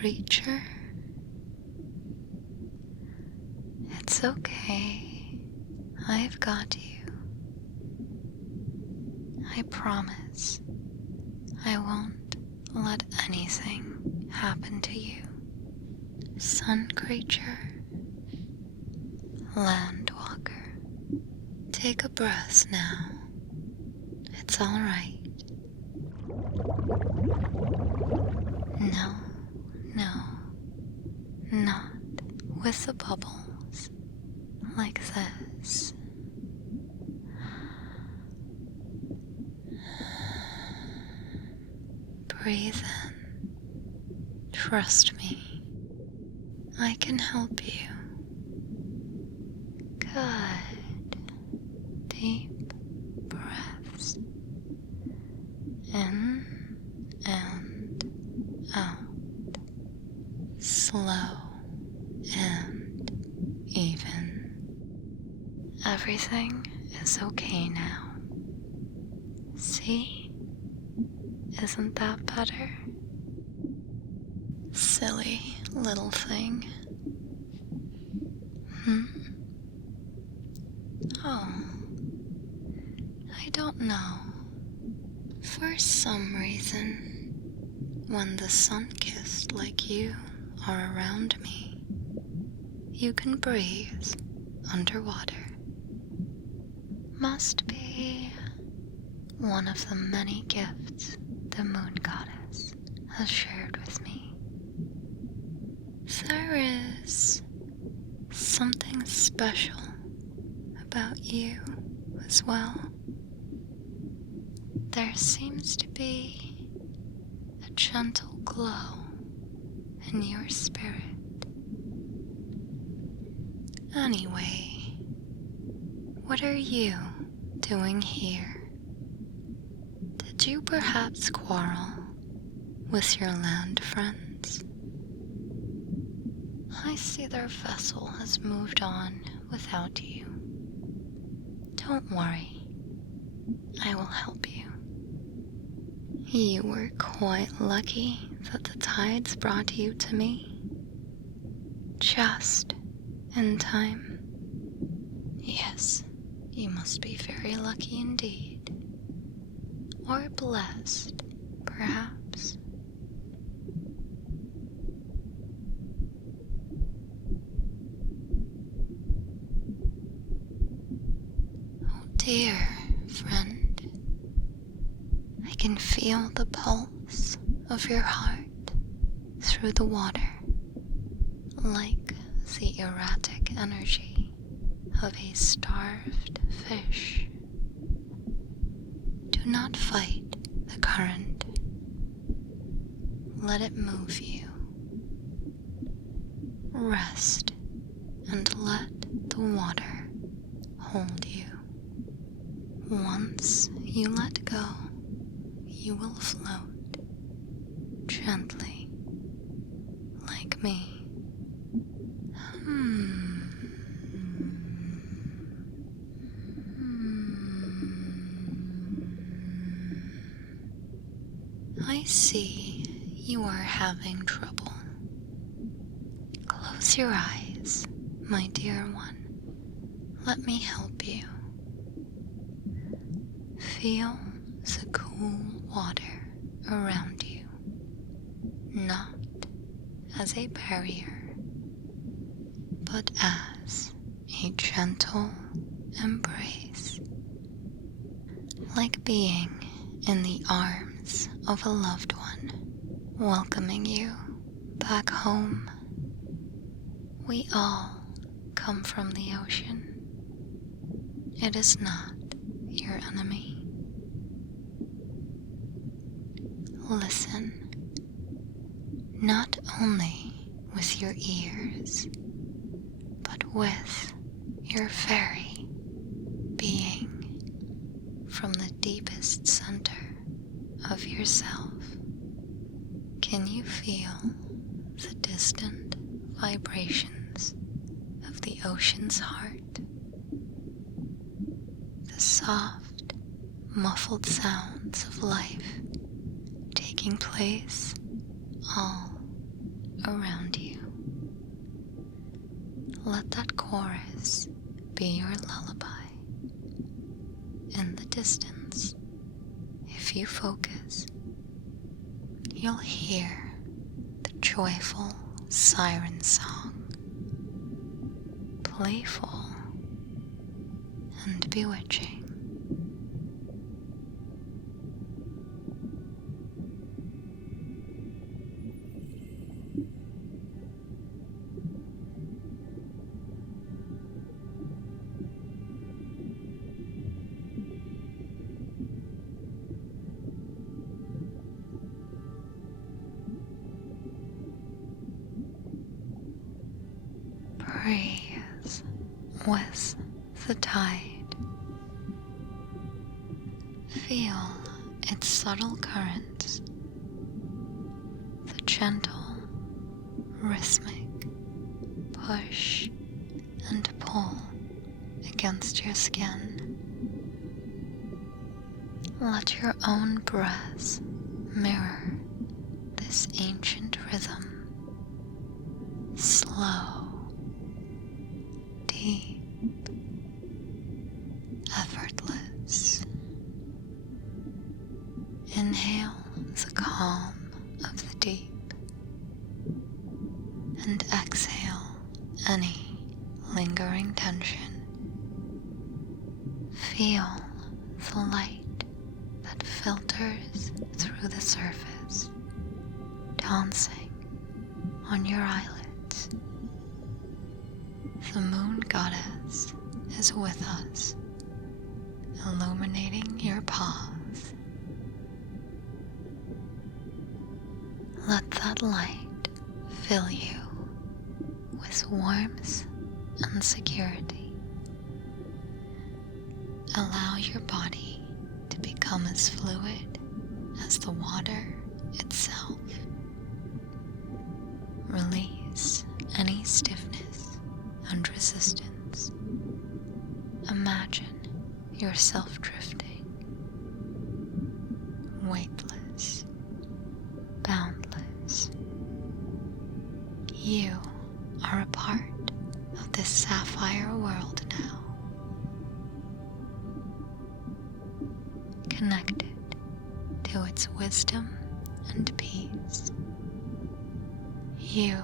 creature. It's okay. I've got you. I promise I won't let anything happen to you. Sun creature, land walker, take a breath now. It's all right. No, not with the bubbles, like this. Breathe in. Trust me. I can help you. Good. Deep breaths. In and out. Slow and even. Everything is okay now. See? Isn't that better? Silly little thing. Oh, I don't know. For some reason, when the sun-kissed like you are around me, you can breathe underwater. Must be one of the many gifts the moon goddess has shared with me. There is something special about you as well. There seems to be a gentle glow in your spirit. Anyway, what are you doing here? Did you perhaps quarrel with your land friends? I see their vessel has moved on without you. Don't worry, I will help you. You were quite lucky that the tides brought you to me. Just in time. Yes, you must be very lucky indeed. Or blessed, perhaps. Oh dear, friend. I can feel the pulse of your heart through the water, like the erratic energy of a starved fish. Do not fight the current. Let it move you. Rest and let the water hold you. Once you let go, you will float gently, like me. I see you are having trouble. Close your eyes, my dear one. Let me help you. Feel the cool water around you, not as a barrier, but as a gentle embrace, like being in the arms of a loved one, welcoming you back home. We all come from the ocean. It is not your enemy. Listen, not only with your ears, but with your very being, from the deepest center of yourself. Can you feel the distant vibrations of the ocean's heart? The soft, muffled sounds of life taking place all around you. Let that chorus be your lullaby. In the distance, if you focus, you'll hear the joyful siren song, playful and bewitching. Breathe with the tide. Feel its subtle currents, the gentle, rhythmic push and pull against your skin. Let your own breath mirror this ancient rhythm. Slow, deep, effortless. Inhale the calm of the deep and exhale any lingering tension. Feel the light that filters through the surface, dancing on your eyelids. The moon goddess is with us, illuminating your path. Let that light fill you with warmth and security. Allow your body to become as fluid as the water itself. Release any stiffness and resistance. Imagine yourself drifting, weightless, boundless. You are a part of this sapphire world now, connected to its wisdom and peace. You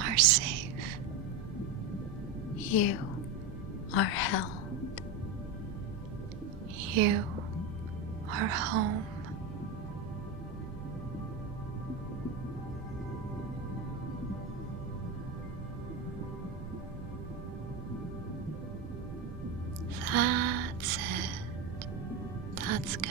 are safe. You are held. You are home. That's it. That's good.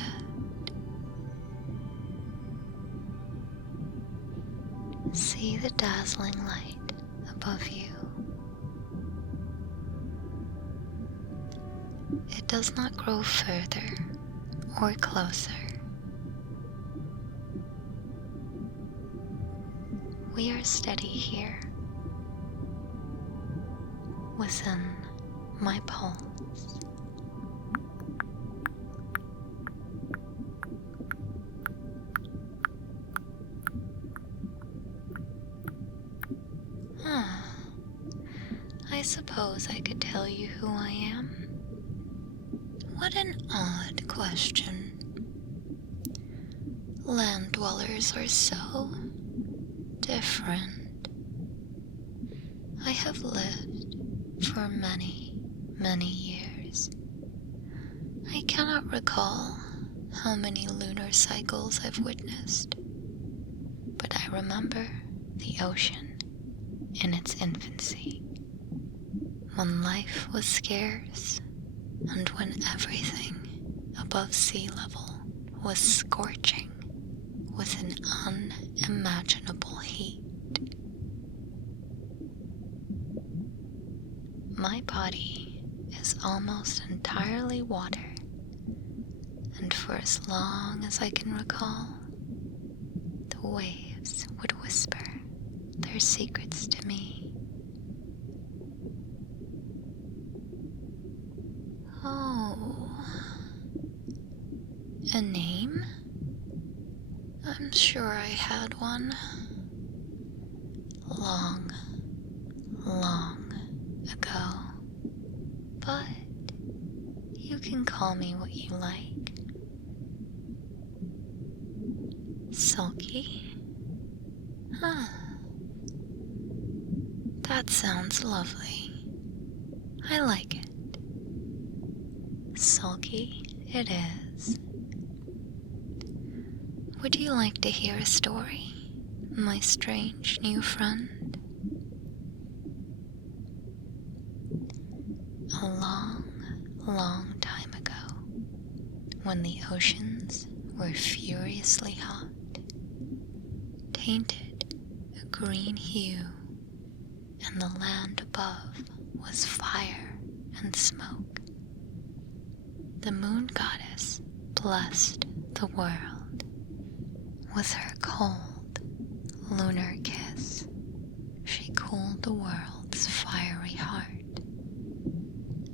See the dazzling light above you. It does not grow further or closer. We are steady here, within my pulse. I suppose I could tell you who I am. What an odd question. Land dwellers are so different. I have lived for many, many years. I cannot recall how many lunar cycles I've witnessed, but I remember the ocean in its infancy, when life was scarce and when everything above sea level was scorching with an unimaginable heat. My body is almost entirely water, and for as long as I can recall, the waves would whisper their secrets to me. Oh, a name? I'm sure I had one. long, long ago, but you can call me what you like. Sulky? Huh. That sounds lovely. I like it. Sulky it is. Would you like to hear a story, my strange new friend? A long, long time ago, when the oceans were furiously hot, tainted a green hue, and the land above was fire and smoke, the moon goddess blessed the world with her cold, lunar kiss. She cooled the world's fiery heart,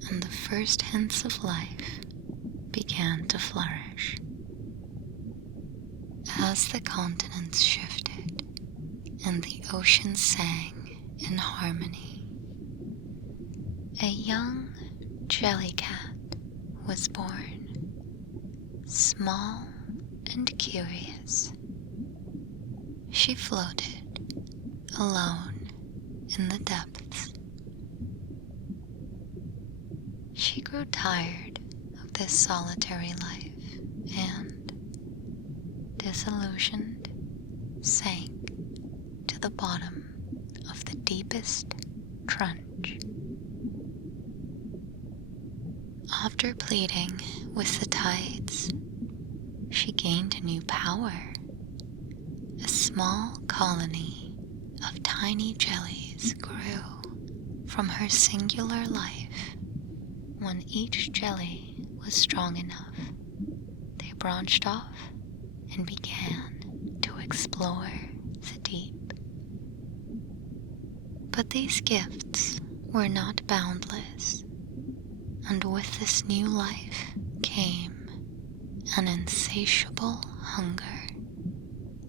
and the first hints of life began to flourish. As the continents shifted and the ocean sang in harmony, a young jellycat was born, small and curious. She floated alone in the depths. She grew tired of this solitary life and, disillusioned, sank to the bottom of the deepest trench. After pleading with the tides, she gained a new power. A small colony of tiny jellies grew from her singular life. When each jelly was strong enough, they branched off and began to explore the deep. But these gifts were not boundless, and with this new life came an insatiable hunger.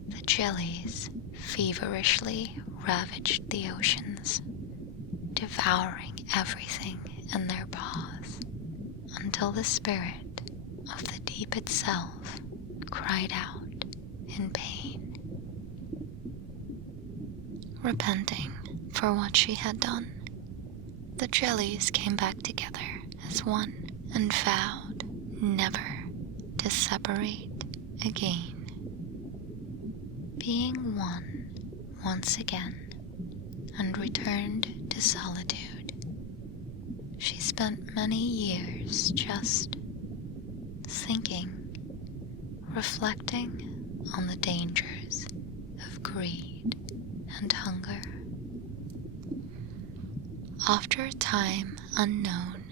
The jellies feverishly ravaged the oceans, devouring everything in their paws, until the spirit of the deep itself cried out in pain. Repenting for what she had done, the jellies came back together as one and vowed never to separate again. Being one once again and returned to solitude, she spent many years just thinking, reflecting on the dangers of greed and hunger. After a time unknown,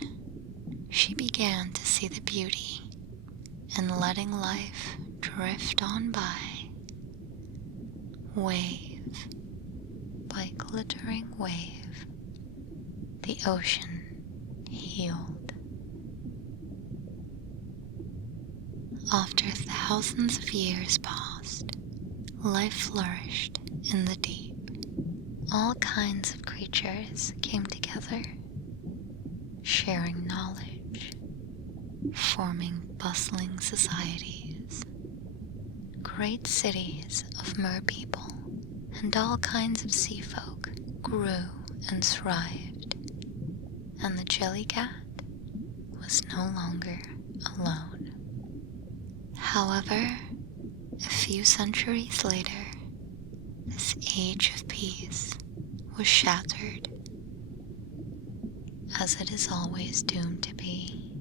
she began to see the beauty in letting life drift on by, wave by glittering wave. The ocean healed. After thousands of years passed, life flourished in the deep. All kinds of creatures came together, sharing knowledge, forming bustling societies. Great cities of merpeople and all kinds of sea folk grew and thrived, and the jellycat was no longer alone. However, a few centuries later, this age of peace was shattered, as it is always doomed to be.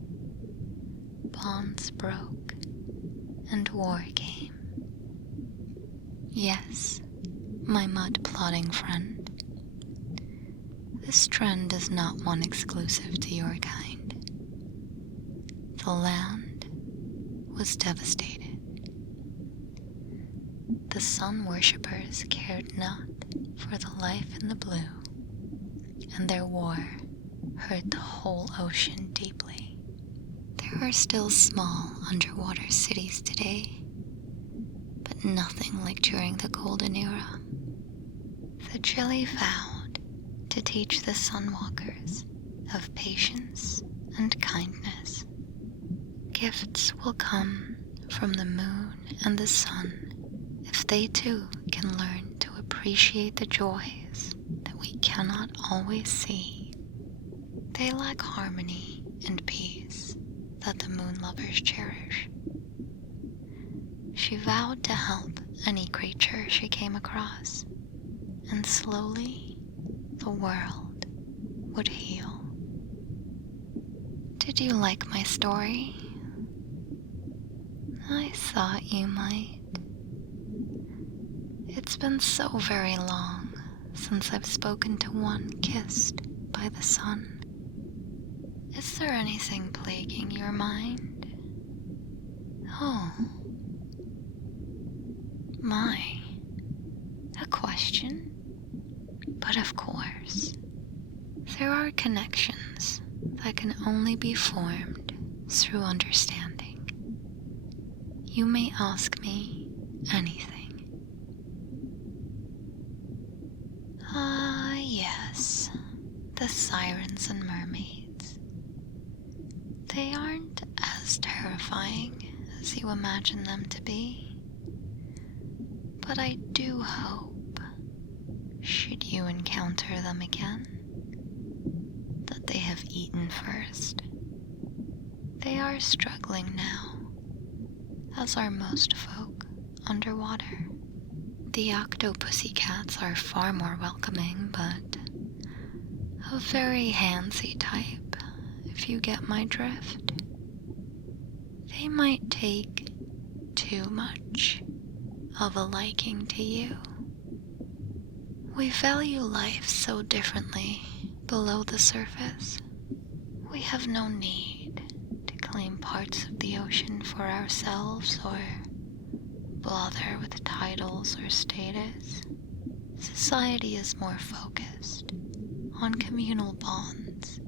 Bonds broke, and war came. Yes, my mud-plodding friend, this trend is not one exclusive to your kind. The land was devastated. The sun worshippers cared not for the life in the blue, and their war hurt the whole ocean deeply. There are still small underwater cities today, but nothing like during the Golden Era. the jelly vowed to teach the sunwalkers of patience and kindness. Gifts will come from the moon and the sun if they too can learn to appreciate the joys that we cannot always see. They lack harmony and peace that the moon lovers cherish. She vowed to help any creature she came across, and slowly the world would heal. Did you like my story? I thought you might. It's been so very long since I've spoken to one kissed by the sun. Is there anything plaguing your mind? Oh. My. A question? But of course, there are connections that can only be formed through understanding. You may ask me anything. Ah, yes, the sirens and mermaids. They aren't as terrifying as you imagine them to be, but I do hope, should you encounter them again, that they have eaten first. They are struggling now, as are most folk underwater. The octopussycats are far more welcoming, but a very handsy type, if you get my drift. They might take too much of a liking to you. We value life so differently below the surface. We have no need to claim parts of the ocean for ourselves or bother with titles or status. Society is more focused on communal bonds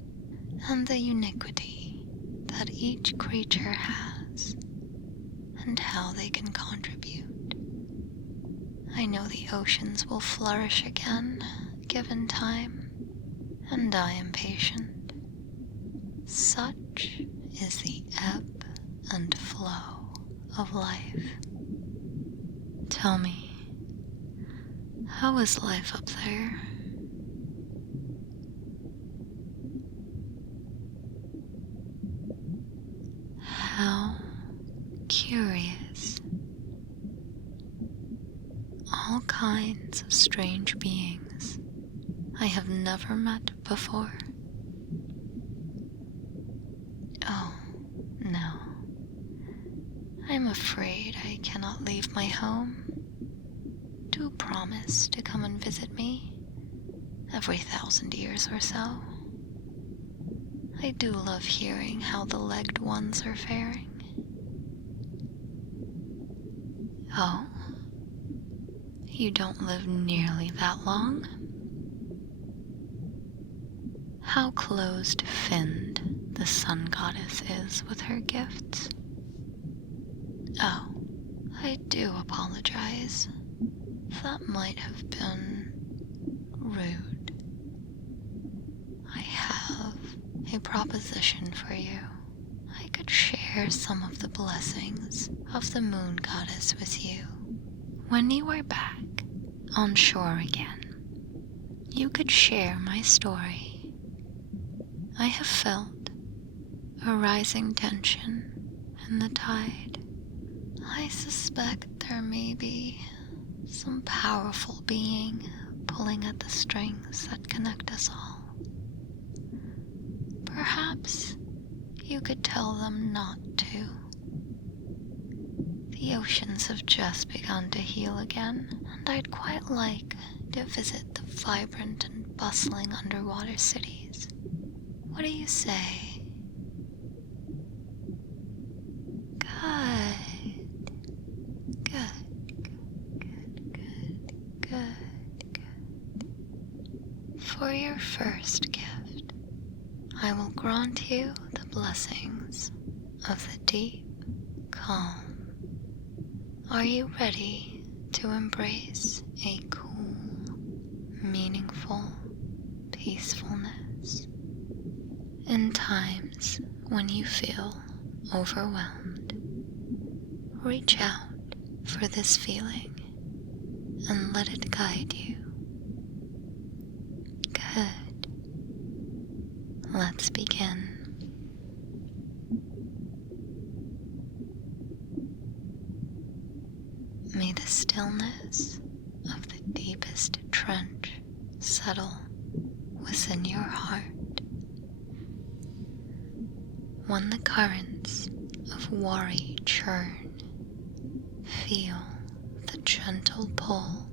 and the uniquity that each creature has and how they can contribute. I know the oceans will flourish again, given time, and I am patient. Such is the ebb and flow of life. Tell me, how is life up there? How curious. All kinds of strange beings I have never met before. Oh, no. I'm afraid I cannot leave my home. Do promise to come and visit me every 1,000 years or so. I do love hearing how the legged ones are faring. Oh, you don't live nearly that long? How closed-finned the sun goddess is with her gifts. Oh, I do apologize. That might have been rude. I have a proposition for you. I could share some of the blessings of the moon goddess with you. When you are back on shore again, you could share my story. I have felt a rising tension in the tide. I suspect there may be some powerful being pulling at the strings that connect us all. Perhaps you could tell them not to. The oceans have just begun to heal again, and I'd quite like to visit the vibrant and bustling underwater cities. What do you say? Good. Good. For your first gift, I will grant you the blessings of the deep calm. Are you ready to embrace a cool, meaningful peacefulness in times when you feel overwhelmed. Reach out for this feeling and let it guide you. Good. Let's begin. May the stillness of the deepest trench settle within your heart. When the currents of worry churn, feel the gentle pull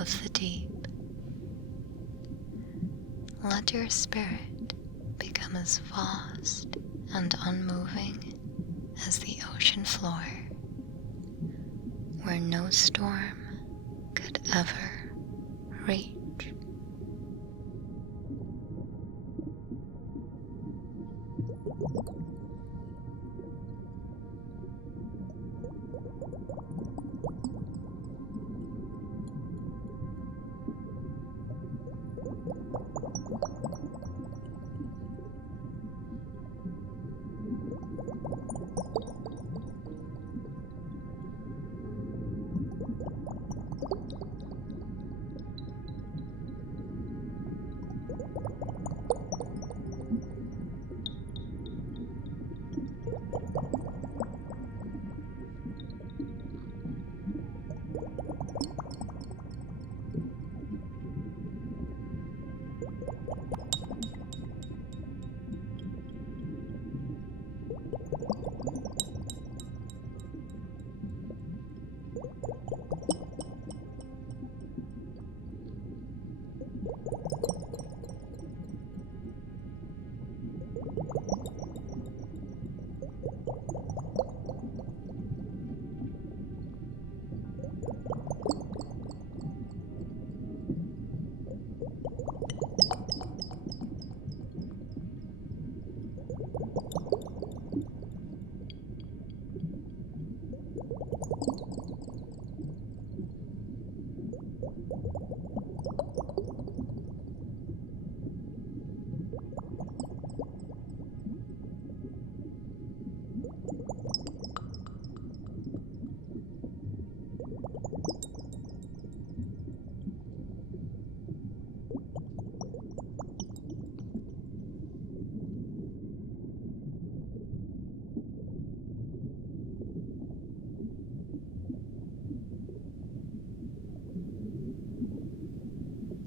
of the deep. Let your spirit become as vast and unmoving as the ocean floor, where no storm could ever reach.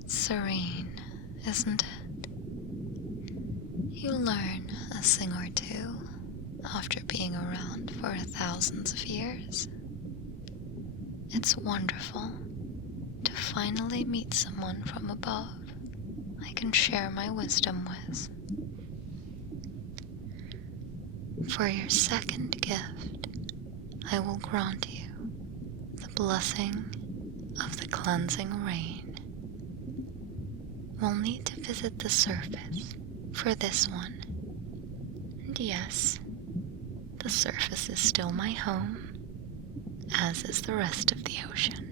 Serene, isn't it? You learn a thing or two after being around for thousands of years. It's wonderful to finally meet someone from above I can share my wisdom with. For your second gift, I will grant you the blessing of the cleansing rain. We'll need to visit the surface for this one. And yes, the surface is still my home, as is the rest of the ocean.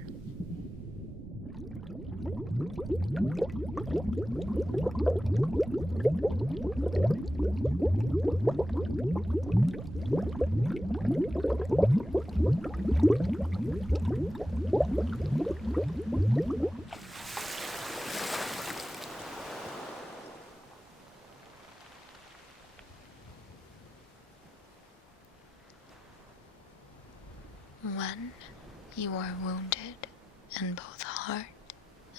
When you are wounded in both heart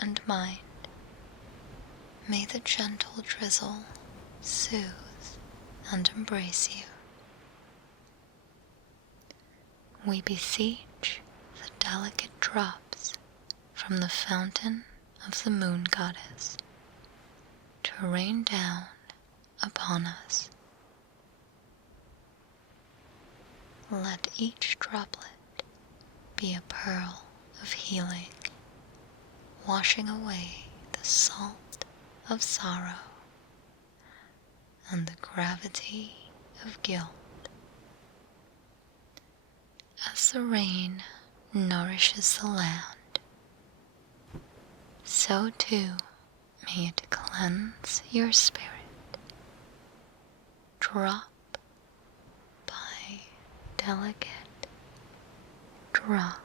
and mind, may the gentle drizzle soothe and embrace you. We beseech the delicate drops from the fountain of the moon goddess to rain down upon us. Let each droplet be a pearl of healing, washing away the salt of sorrow and the gravity of guilt. As the rain nourishes the land, so too may it cleanse your spirit, drop by delicate drop.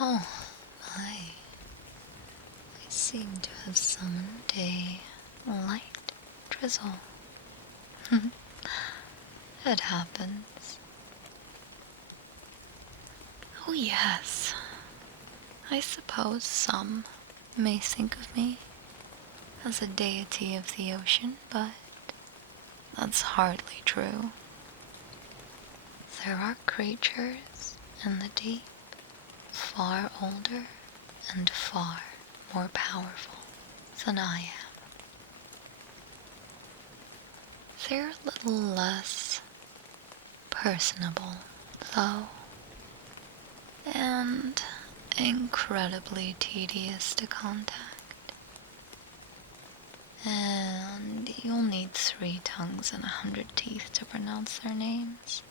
Oh, I seem to have summoned a light drizzle. It happens. Oh yes, I suppose some may think of me as a deity of the ocean, but that's hardly true. There are creatures in the deep far older and far more powerful than I am. They're a little less personable, though, and incredibly tedious to contact. And you'll need 3 tongues and 100 teeth to pronounce their names.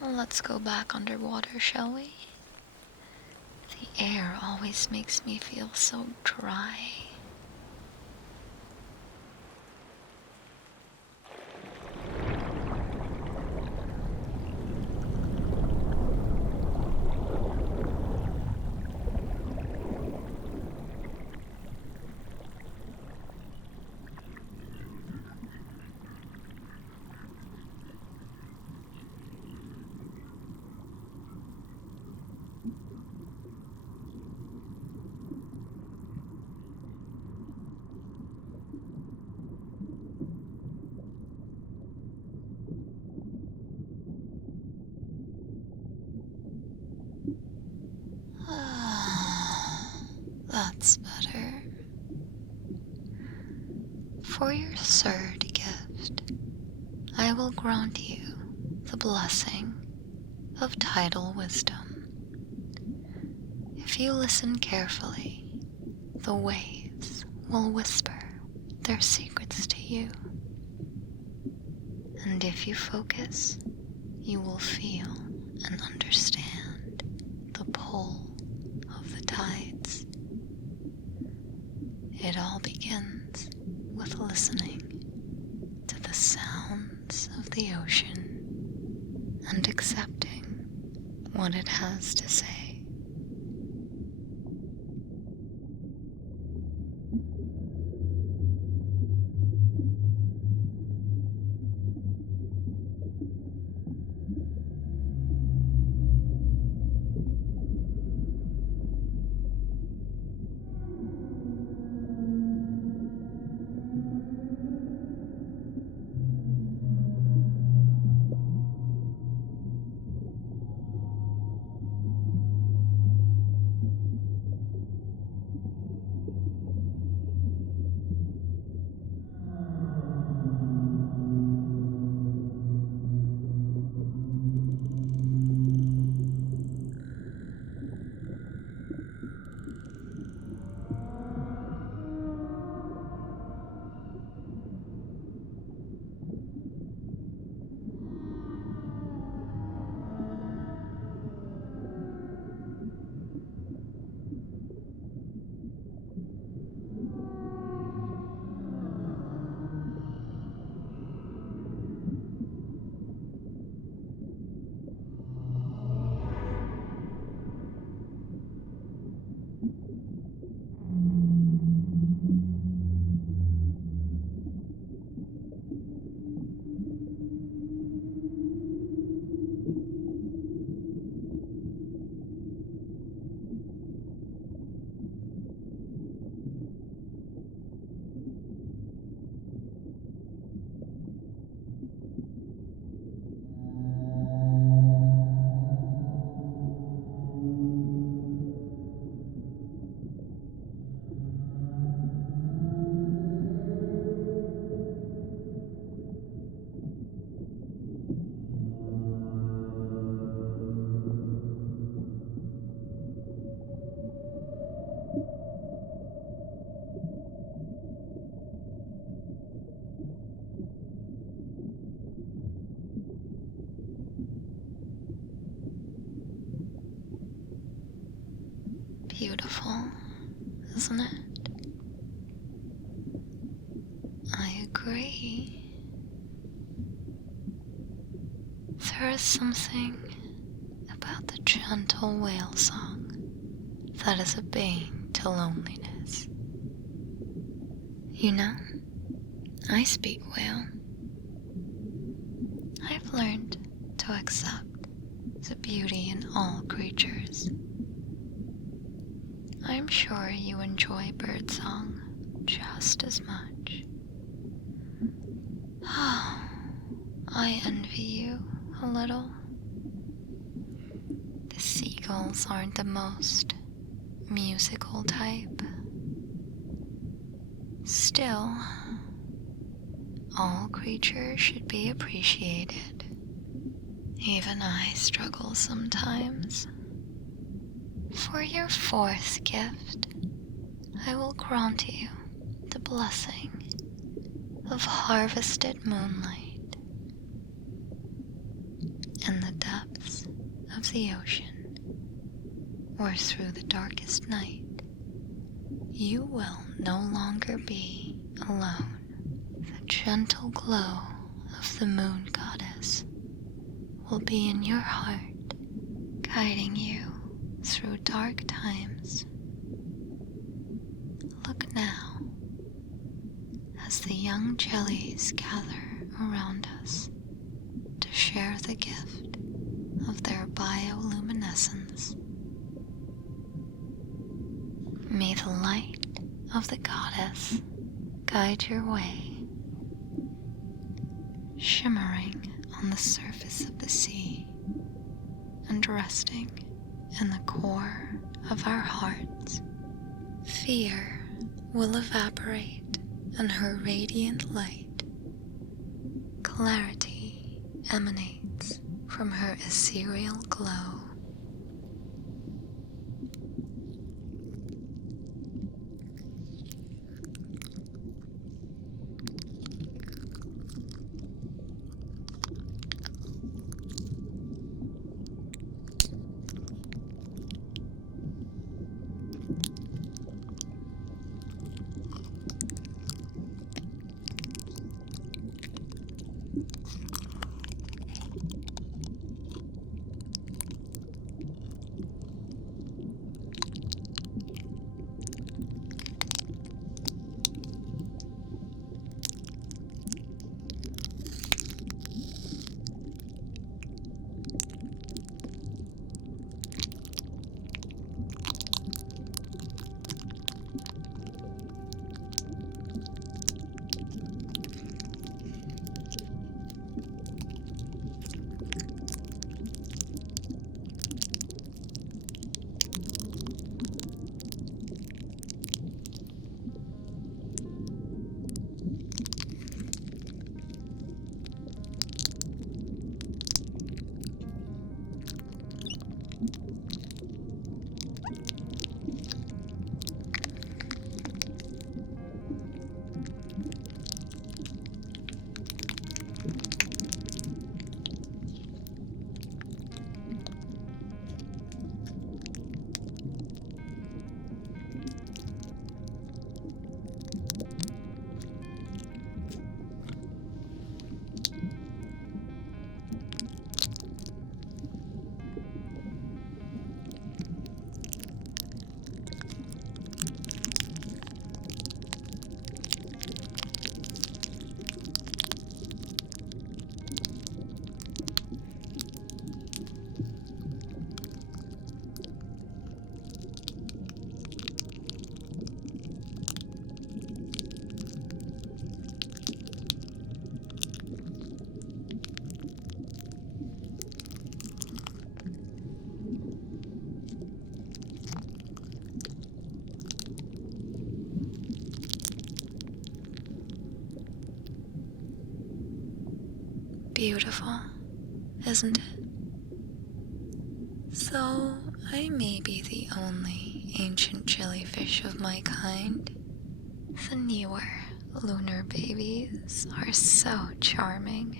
Well, let's go back underwater, shall we? The air always makes me feel so dry. For your third gift, I will grant you the blessing of tidal wisdom. If you listen carefully, the waves will whisper their secrets to you. And if you focus, you will feel and understand the pull of the tides. It all begins with listening to the sounds of the ocean and accepting what it has to say. Beautiful, isn't it? I agree. There is something about the gentle whale song that is a bane to loneliness. You know, I speak whale. I've learned to accept the beauty in all creatures. I'm sure you enjoy birdsong just as much. I envy you a little. The seagulls aren't the most musical type. Still, all creatures should be appreciated. Even I struggle sometimes. For your fourth gift, I will grant you the blessing of harvested moonlight. In the depths of the ocean, or through the darkest night, you will no longer be alone. The gentle glow of the moon goddess will be in your heart, guiding you through dark times. Look now as the young jellies gather around us to share the gift of their bioluminescence. May the light of the goddess guide your way, shimmering on the surface of the sea and resting in the core of our hearts. Fear will evaporate and her radiant light. Clarity emanates from her ethereal glow. Beautiful, isn't it? So, I may be the only ancient jellyfish of my kind. The newer lunar babies are so charming.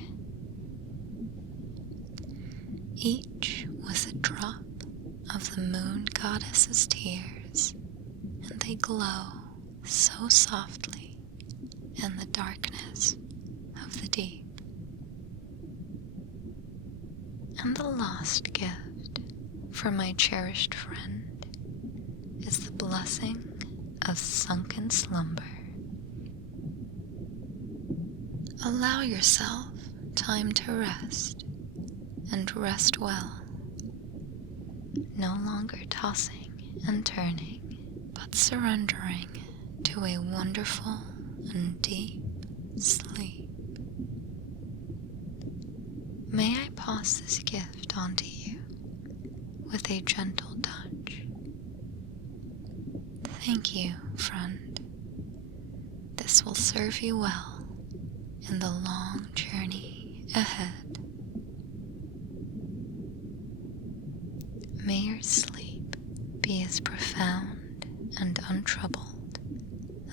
Each was a drop of the moon goddess's tears, and they glow so softly in the darkness of the deep. And the lost gift for my cherished friend is the blessing of sunken slumber. Allow yourself time to rest, and rest well, no longer tossing and turning, but surrendering to a wonderful and deep sleep. May I pass this gift onto you with a gentle touch. Thank you, friend. This will serve you well in the long journey ahead. May your sleep be as profound and untroubled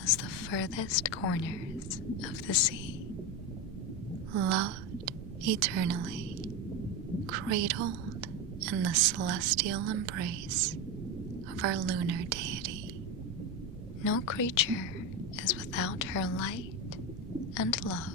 as the furthest corners of the sea, loved eternally, cradled in the celestial embrace of our lunar deity. No creature is without her light and love.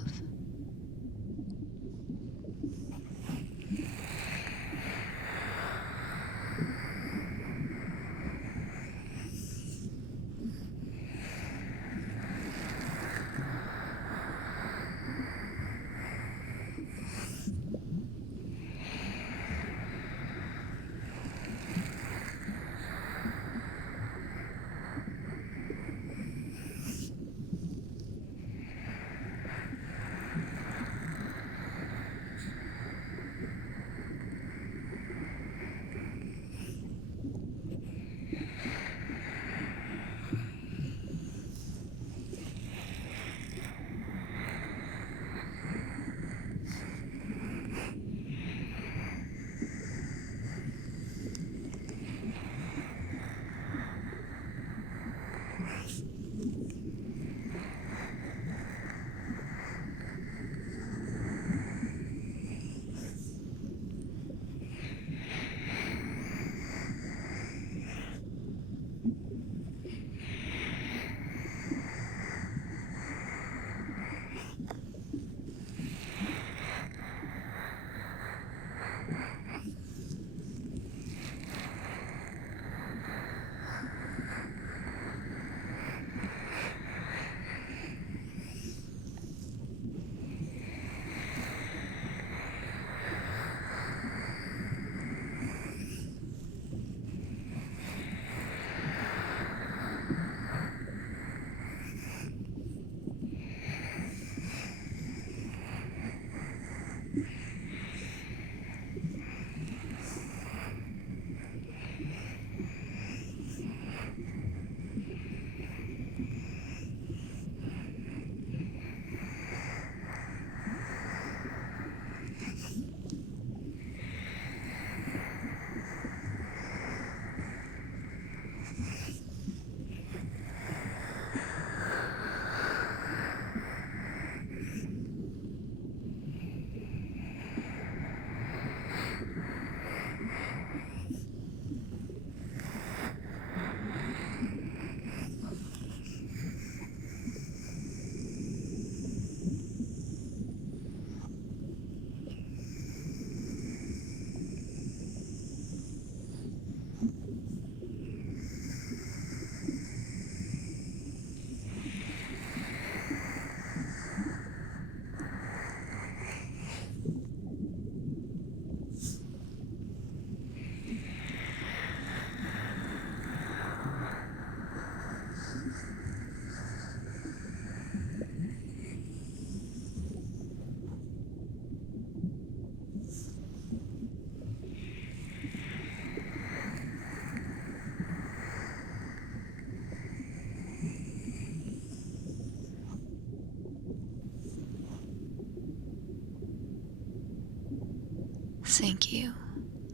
Thank you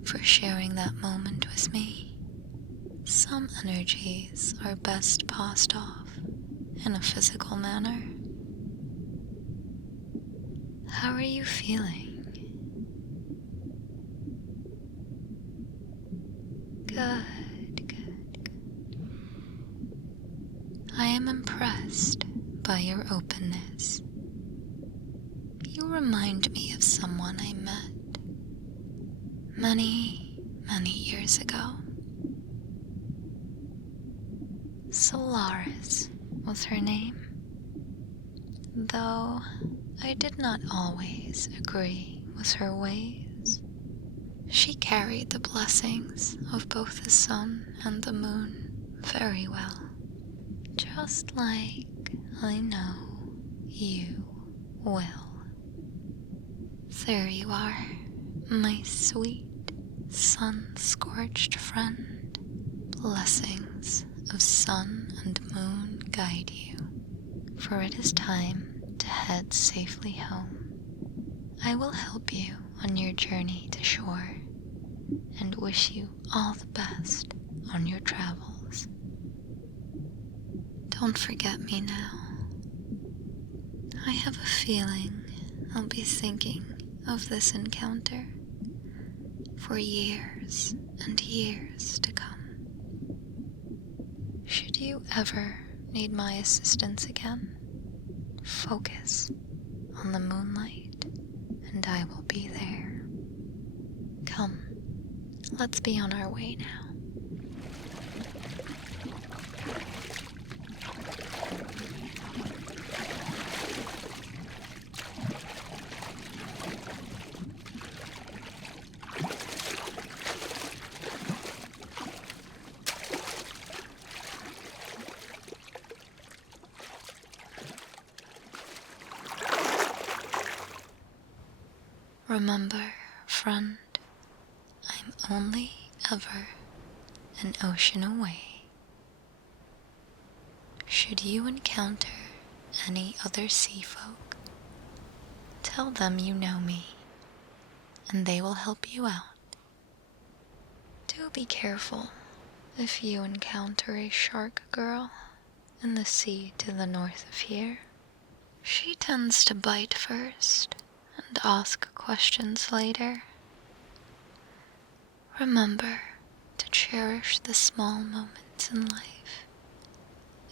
for sharing that moment with me. Some energies are best passed off in a physical manner. How are you feeling? Good, good. I am impressed by your openness. You remind me of someone I met many, many years ago. Solaris was her name, though I did not always agree with her ways. She carried the blessings of both the sun and the moon very well, just like I know you will. There you are, my sweet, sun-scorched friend. Blessings of sun and moon guide you, for it is time to head safely home. I will help you on your journey to shore and wish you all the best on your travels. Don't forget me now. I have a feeling I'll be thinking of this encounter for years and years to come. Should you ever need my assistance again, focus on the moonlight and I will be there. Come, let's be on our way now. Remember, friend, I'm only ever an ocean away. Should you encounter any other sea folk, tell them you know me, and they will help you out. Do be careful if you encounter a shark girl in the sea to the north of here. She tends to bite first and ask questions later. Remember to cherish the small moments in life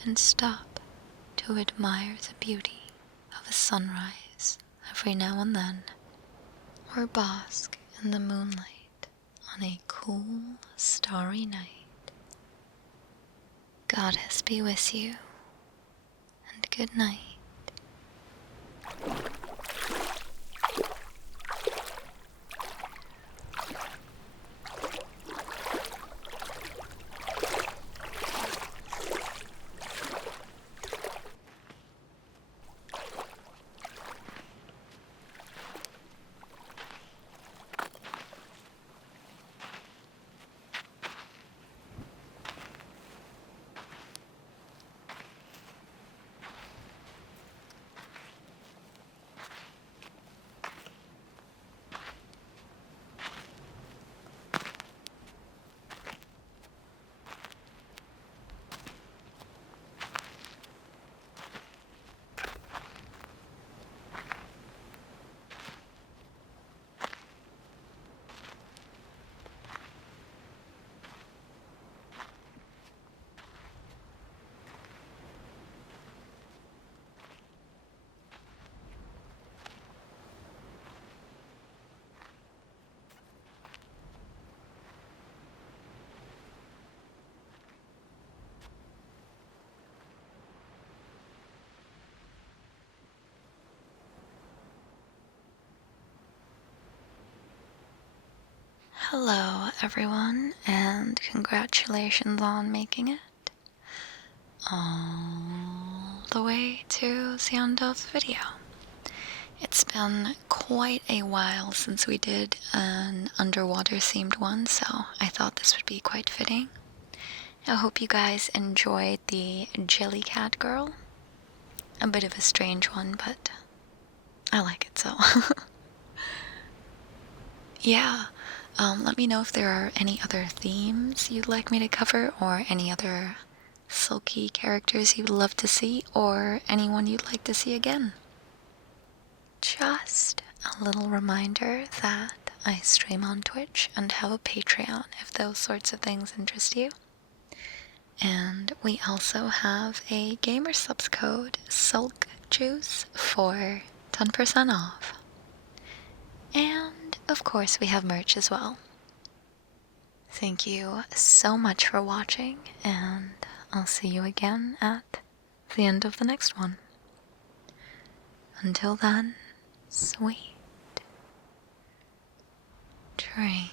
and stop to admire the beauty of a sunrise every now and then, or bask in the moonlight on a cool, starry night. Goddess be with you, and good night. Hello everyone, and congratulations on making it all the way to the end of the video. It's been quite a while since we did an underwater themed one, so I thought this would be quite fitting. I hope you guys enjoyed the Jellycat Girl. A bit of a strange one, but I like it so. Yeah, let me know if there are any other themes you'd like me to cover, or any other sulky characters you'd love to see, or anyone you'd like to see again. Just a little reminder that I stream on Twitch and have a Patreon if those sorts of things interest you. And we also have a gamer subs code, Sulk Juice, for 10% off. And of course, we have merch as well. Thank you so much for watching, and I'll see you again at the end of the next one. Until then, sweet dreams.